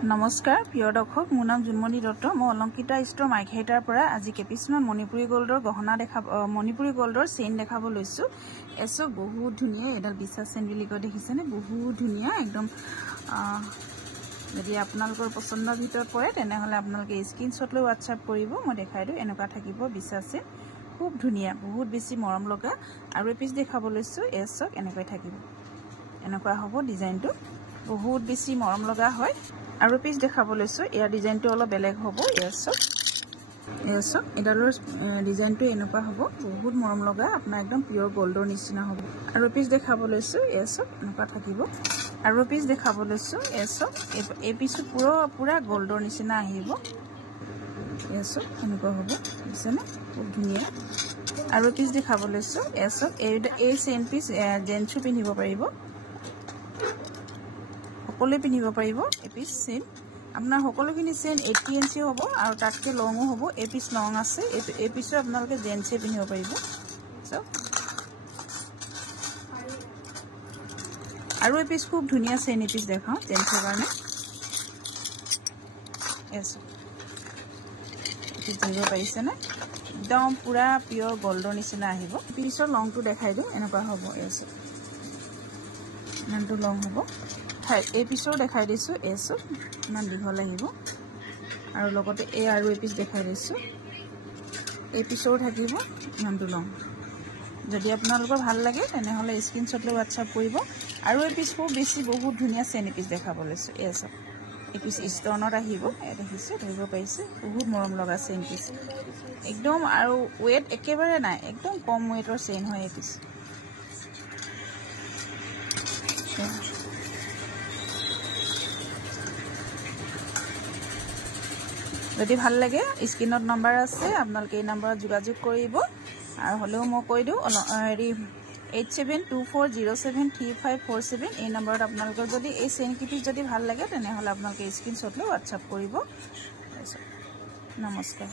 নমস্কাৰ প্ৰিয় দৰ্শক মোৰ নাম জুনমণি দত্ত মই অলংকিতা ষ্টৰ মাইকহেটাৰ পৰা আজি কেপিছমান মণিপুৰী গোল্ডৰ গহনা মণিপুৰী গোল্ডৰ চেইন দেখাব লৈছো এসো বহুত ধুনিয়া এডাল বিশ্বাস চেইন বুলি কয় দেখিছেনে বহুত ধুনিয়া একদম যদি আপোনালোকৰ পছন্দৰ ভিতৰত পৰে তেনেহলে আপোনালোকে স্ক্ৰিনশ্বট লৈ WhatsApp কৰিব মই দেখাই দিও এনেকুৱা থাকিব বিশ্বাস চেইন খুব ধুনিয়া বহুত বেছি মৰম লগা আৰু পিছ দেখাব লৈছো এসো এনেকৈ থাকিব এনেকুৱা হ'ব ডিজাইনটো বহুত বেছি মৰম লগা হয় আৰু পিছ দেখাব লৈছো ইয়াৰ ডিজাইনটো অলপ বেলেগ হ'ব এসো এডালৰ ডিজাইনটো এনেকুৱা হ'ব বহুত মৰম লগা আপোনাৰ একদম পিওৰ গোল্ডৰ নিচিনা হ'ব আৰু পিছ দেখাব লৈছো এসো এনেকুৱা থাকিব আৰু পিছ দেখাব লৈছো এসো এই পিছটো পুৰা গোল্ডৰ নিচিনা আহিব এসো এনেকুৱা হ'ব বুজিছেনে খুব ধুনিয়া আৰু পিছ দেখাব লৈছো এসো এই চেইন পিছ জেন্টসো পিন্ধিব পাৰিব সকলোৱে পিন্ধিব পাৰিব এই পিছ চেইন আপোনাৰ সকলোখিনি চেইন 80 ইঞ্চি হ'ব আৰু তাতকৈ লংও হ'ব এই পিছ লং আছে এই পিছও আপোনালোকে জেন্টসে পিন্ধিব পাৰিব আৰু এই পিছ খুব ধুনিয়া চেইন এই পিছ দেখাও জেন্টসৰ কাৰণে এসো পিন্ধিব পাৰিছেনে একদম পুৰা পিওৰ গোল্ডৰ নিচিনা আহিব পিছৰ লংটো দেখাই দিওঁ এনেকুৱা হ'ব এসো ইমানটো লং হ'ব এই পিছও দেখাই দিছো এসো ইমান দীঘল লাগিব আৰু লগতে এই আৰু এই পিছ দেখাই দিছো এই পিছও থাকিব ইমানটো লং যদি আপোনালোকৰ ভাল লাগে তেনেহলে স্ক্ৰিনশ্বট লৈ WhatsApp কৰিব আৰু এই পিছ খুব বেছি বহুত ধুনিয়া চেইন পিছ দেখাব লৈছো এসো এই পিছ ষ্টনত আহিব দেখিছে ধৰিব পাৰিছে বহুত মৰম লগা চেইন পিছ একদম আৰু ওয়েট একেবাৰে নাই একদম কম ওয়েটৰ চেইন হয় এই পিছ যদি ভাল লাগে স্ক্ৰিনত নাম্বাৰ আছে আপোনালোকে এই নাম্বাৰত যোগাযোগ কৰিব আৰু হলেও মই কৈ দিও হেৰি 8724073547 এই নাম্বাৰত আপোনালোকৰ যদি এই চেইন কিপি যদি ভাল লাগে তেনেহলে আপোনালোকে স্ক্ৰিনশ্বট লৈ WhatsApp কৰিব নমস্কাৰ